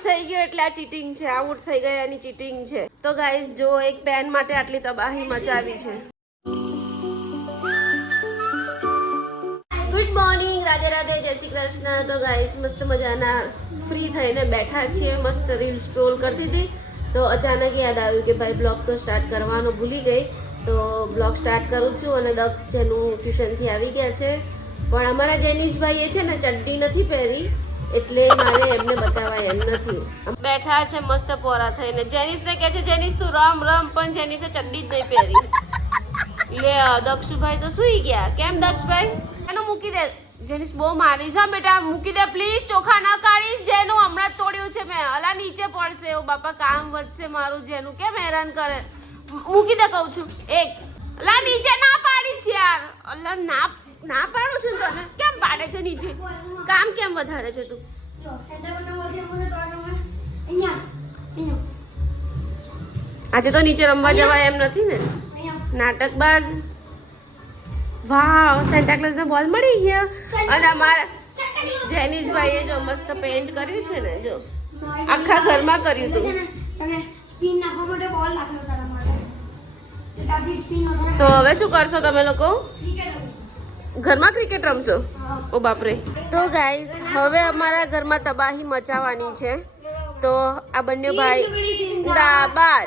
Out થઈ ગયો એટલે આ ચીટિંગ છે, આઉટ થઈ ગયા એની ચીટિંગ છે. તો ગાઈસ જો એક પેન માટે આટલી તબાહી મચાવી છે. ગુડ મોર્નિંગ, રાધે રાધે, જય શ્રી કૃષ્ણ. તો ગાઈસ મસ્ત મજાના ફ્રી થઈને બેઠા છીએ, મસ્ત રીલ સ્ક્રોલ કરતી હતી તો અચાનક યાદ આવ્યું કે ભાઈ બ્લોગ તો સ્ટાર્ટ કરવાનો ભૂલી ગઈ. તો બ્લોગ સ્ટાર્ટ કરું છું અને દક્ષ જેનું ટ્યુશનથી આવી ગયા છે. પણ અમારા જેનિશભાઈએ છે ને ચડ્ડી નથી પહેરી એટલે મારે એમને બતાવાય એમ નથી. બેઠા છે મસ્ત પોરા થઈને. જેનિશને કહે છે જેનિશ તું રમ રમ, પણ જેનિશે ચડ્ડી જ નહીં પહેરી. લે દક્ષુભાઈ તો સૂઈ ગયા. કેમ દક્ષભાઈ? એનું મૂકી દે. જેનિશ બહુ મારીશ હા બેટા, મૂકી દે પ્લીઝ, ચોખા ના કાઢીશ. જેનું હમણાં જ તોડ્યું છે મેં. અલા નીચે પડશે. ઓ બાપા કામ વધશે મારું. જેનું કેમ હેરાન કરે. મૂકી દે કહું છું. એક અલા નીચે ના પાડીશ યાર. અલા ના પાડું છું તને. કેમ પાડે છે નીચે? કામ કેમ વધારે છે તું? આજે તો નીચે રમવા જવાય એમ નથી ને? નાટકબાજ. વાવ, સેન્ટા ક્લોઝનો બોલ મળી ગયો. અને અમારા જેનિશભાઈએ જો મસ્ત પેઇન્ટ કર્યું છે ને, જો આખા ઘરમાં કર્યું હતું. તો હવે શું કરશો તમે લોકો? ઘરમાં ક્રિકેટ રમશો? ઓ બાપરે. તો ગાઈસ હવે અમારા ઘરમાં તબાહી મચાવવાની છે. તો આ બંને ભાઈ દાબાદ.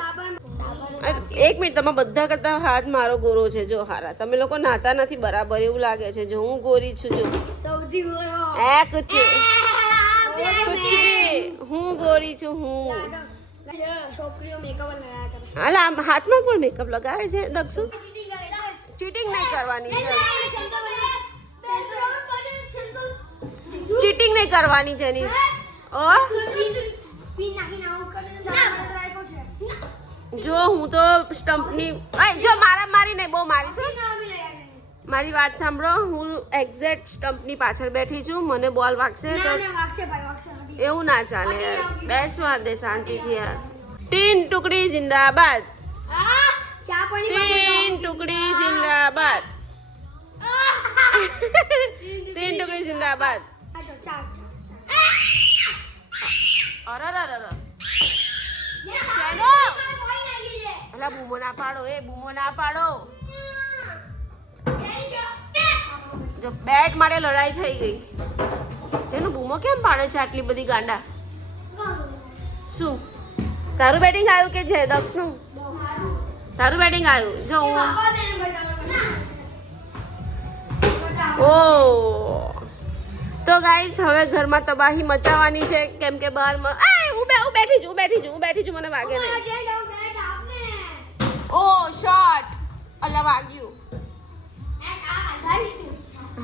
એક મિનિટ, તમે બધા કરતા હાથ મારો ગોરો છે. જો હારા તમે લોકો નાતા નથી બરાબર એવું લાગે છે. જો હું ગોરી છું. જો સૌથી ગોરો કુછ ભી હું ગોરી છું. હું છોકરીઓ મેકઅપ લગાવ્યા કરે. હાલા હાથમાં કોણ મેકઅપ લગાવે છે? દક્ષુ ચીટિંગ નહીં કરવાની છે. ચીટિંગ નહીં કરવાની જેનિશ. ઓ જો હું તો સ્ટમ્પની જો મારી નહીં, બહુ મારી છે. મારી વાત સાંભળો, હું એક્ઝેક્ટ સ્ટમ્પની પાછળ બેઠી છું. મને બોલ વાગશે તો એવું ના ચાલે યાર. બેસવા દે શાંતિથી યાર. તીન ટુકડી જિંદાબાદ. તીન ટુકડી જિંદાબાદ. તીન ટુકડી જિંદાબાદ. અરે ચેનો અલા બૂમો ના પાડો. એ બૂમો ના પાડો. જો બેટ માટે લડાઈ થઈ ગઈ. જેનો બૂમો કેમ પાડે છે આટલી બધી ગાંડા? શું તારું બેટિંગ આવ્યું કે છે દક્ષનું? તારું બેટિંગ આવ્યું. જો હું ઓ તો ગાઈસ હવે ઘરમાં તબાહી મચાવવાની છે કેમ કે બહાર હું બેઠી છું. મને વાગે નહીં. ઓ શોટ. અલા વાગ્યું.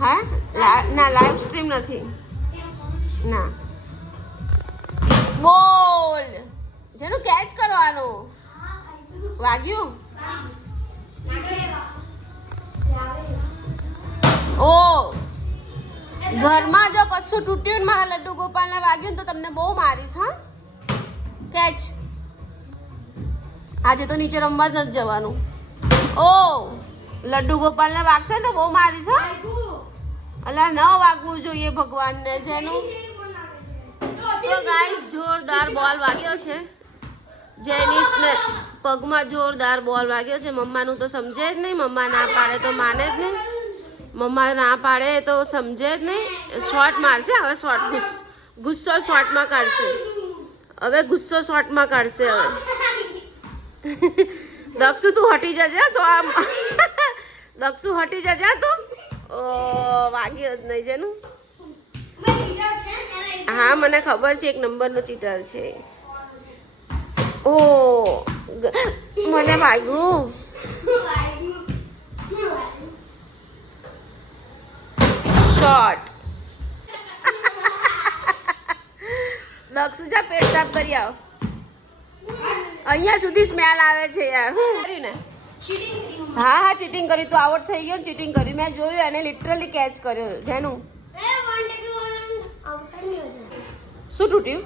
હા ના લાઈવ સ્ટ્રીમ નથી ના. બોલ જેનું કેચ કરવાનું. વાગ્યું. ઓ ઘરમાં જો કશું તૂટ્યું ને મારા લડ્ડુ ગોપાલને વાગ્યું તો તમને બહુ મારીશ. હા કેચ. આજે તો નીચે રમવા જ નથી જવાનું. ઓ લડ્ડુ ગોપાલને વાગશે તો બહુ મારીશ. અલા ન વાગવું જોઈએ ભગવાનને. જેનું તો ગાઈસ જોરદાર બોલ વાગ્યો છે. જેનિશને પગમાં જોરદાર બોલ વાગ્યો છે. મમ્માનું તો સમજે જ નહીં. મમ્મા ના પાડે તો માને જ નહીં. મમ્મા ના પાડે તો સમજે જ નહીં. શોર્ટ મારશે હવે. શોર્ટ ગુસ્સો શોર્ટમાં કાઢશે. હવે ગુસ્સો શોર્ટમાં કાઢશે. હવે દક્ષુ તું હટી જજે. દક્ષુ હટી જજે તું. ઓ વાગ્યો જ નહીં જેનું. હા મને ખબર છે એક નંબરનો ચીટર છે. ઓ મને વાગ્યું. શોર્ટ. દક્ષુ જા પેટ સાફ કરી આવ. અહીંયા સુધી સ્મેલ આવે છે યાર. હું કર્યું ને? હા ચીટિંગ કરી. તું આઉટ થઈ ગયો. ચીટિંગ કરી. મેં જોયું એને લિટરલી કેચ કર્યો. જેનું શું તૂટ્યું?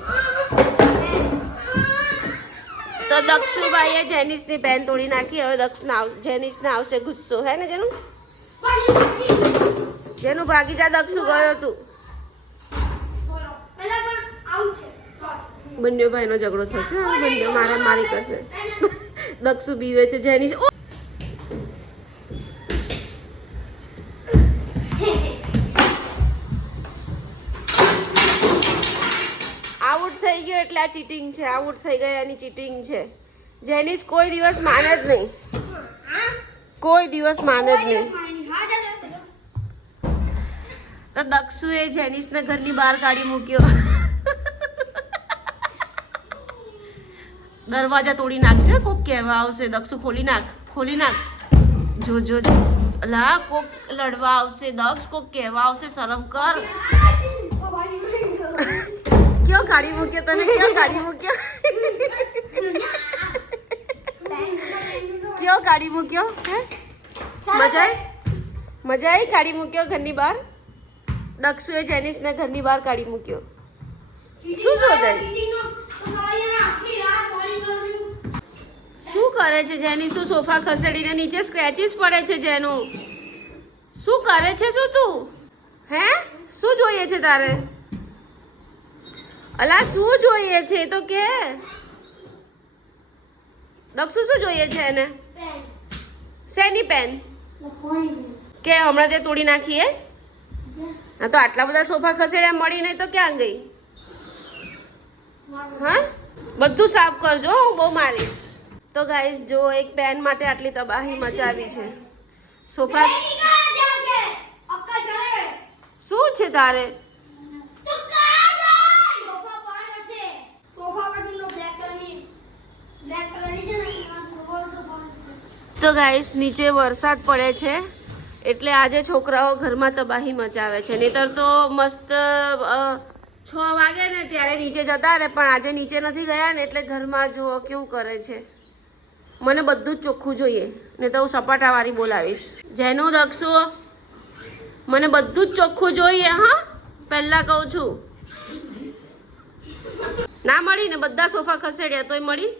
તો દક્ષુભાઈએ જેનિશની પેન તોડી નાખી. હવે જેનિશને આવશે ગુસ્સો. હે ને જેનું? જેનું ભાગી જા. દક્ષુ ગયો તું. બંને ભાઈનો ઝઘડો થશે. બંને મારે મારી કરશે. દક્ષુ બીવે છે જેની આઉટ થઈ ગયો એટલે આ ચીટિંગ છે. આઉટ થઈ ગયા એની ચીટિંગ છે. જેનિસ કોઈ દિવસ માને જ નહીં. કોઈ દિવસ માને જ નહીં. તો દક્ષુએ જેનિસને ઘરની બહાર કાઢી મૂક્યો. દરવાજા તોડી નાખશે. કોક કહેવા આવશે દક્ષુ ખોલી નાખ, ખોલી નાખ. જો જો જો લા કોક લડવા આવશે. દક્ષ કોક કહેવા આવશે. શરમ કર. ક્યાં કાઢી મૂક્યો તને? ક્યાં કાઢી મૂક્યો? ક્યાં કાઢી મૂક્યો? હે મજા આવી કાઢી મૂક્યો ઘરની બહાર. દક્ષુએ જેનિસને ઘરની બહાર કાઢી મૂક્યો. શું શોધે? શું કરે છે જેનિસ? તું સોફા ખસેડીને નીચે સ્ક્રેચીસ પડે છે જેનું. શું કરે છે? શું તું હે? શું જોઈએ છે તારે? અલા શું જોઈએ છે તો કે? દક્ષુ શું જોઈએ છે એને? શેની પેન? કે હમણાં તે તોડી નાખીએ? હા તો આટલા બધા સોફા ખસેડ્યા મળી નહીં તો ક્યાં ગઈ? હા બધું સાફ કરજો. હું બહુ મારીશ. તો ગાઈસ જો એક પેન માટે આટલી તબાહી મચાવી છે. સોફા શું છે તારે? તો ગાઈસ નીચે વરસાદ પડે છે એટલે આજે છોકરાઓ ઘરમાં તબાહી મચાવે છે. નહીતર તો મસ્ત 6 વાગે ને ત્યારે નીચે જતા રહે, પણ આજે નીચે નથી ગયા ને એટલે ઘરમાં જો કેવું કરે છે. મને બધું જ ચોખ્ખું જોઈએ ને તો હું સપાટાવાળી બોલાવીશ. જેનું દક્ષુ મને બધું જ ચોખ્ખું જોઈએ. હા પહેલાં કહું છું. ના મળી ને બધા સોફા ખસેડ્યા તોય મળી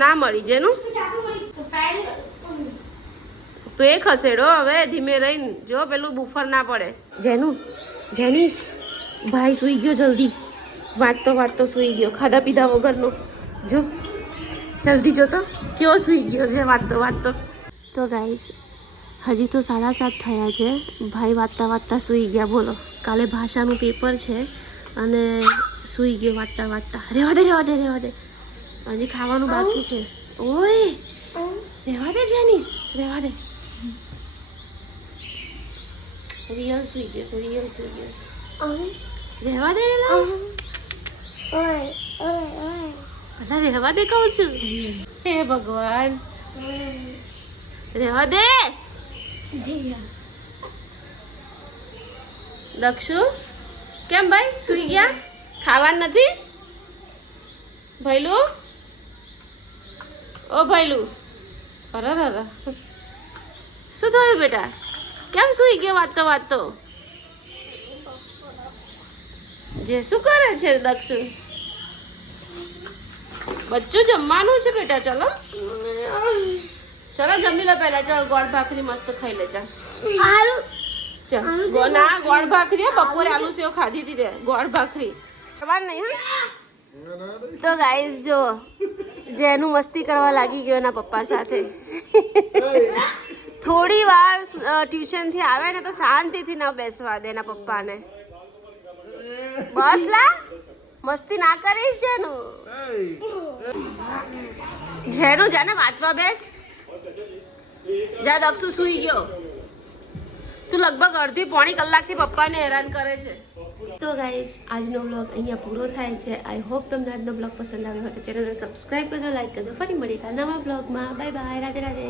ના મળી. જેનું તો એ ખસેડો હવે ધીમે રહીને. જો પેલું બુફર ના પડે. જેનિસ ભાઈ સૂઈ ગયો જલ્દી. વાંચતો સૂઈ ગયો ખાધા પીધા વગરનો. જો જલ્દી જો તો કેવો સૂઈ ગયો છે વાંચતો. તો ગાઈસ હજી તો 7:30 થયા છે. ભાઈ વાંચતા સૂઈ ગયા. બોલો કાલે ભાષાનું પેપર છે અને સૂઈ ગયો વાંચતા. રહેવા દે હજી ખાવાનું બાકી છે. ઓય રહેવા દે જેનિસ, રહેવા દે. રિયલ સૂઈ ગયો છે. રહેવા દે. અલા રહેવા દે કહું છું. હે ભગવાન રહેવા દે. દક્ષુ કેમ ભાઈ સૂઈ ગયા? ખાવાનું નથી? ભૈલું ઓ ભૈલું. અરે શું થયું બેટા? કેમ સૂઈ ગયો વાંચતો? જે શું કરે છે દક્ષુ? બચ્ચું જમવાનું છે બેટા. ચલો જમી લો પહેલા. ચાલ ગોળ ભાખરી મસ્ત ખાઈ લે. ચાલ ના ગોળ ભાખરી બપોરે આલુ સેવ ખાધી હતી તે ગોળ ભાખરી નહીં. તો ગાઈસ જો જેનું મસ્તી કરવા લાગી ગયો એના પપ્પા સાથે. થોડી વાર ટ્યુશનથી આવે ને તો શાંતિથી ન બેસવા દે એના પપ્પાને. બસ લા મસ્તી ના કરીશ. જેનું જાને વાંચવા બેસ. જા દક્ષુ સૂઈ ગયો. તું લગભગ અડધી પોણી કલાકથી પપ્પાને હેરાન કરે છે. તો ગાઈસ આજનો બ્લોગ અહીંયા પૂરો થાય છે. આઈ હોપ તમને આજનો બ્લોગ પસંદ આવ્યો હોય તો ચેનલને સબસ્ક્રાઈબ કરજો, લાઈક કરજો. ફરી મળીએ નવા બ્લોગમાં. Bye bye. રાધે રાધે.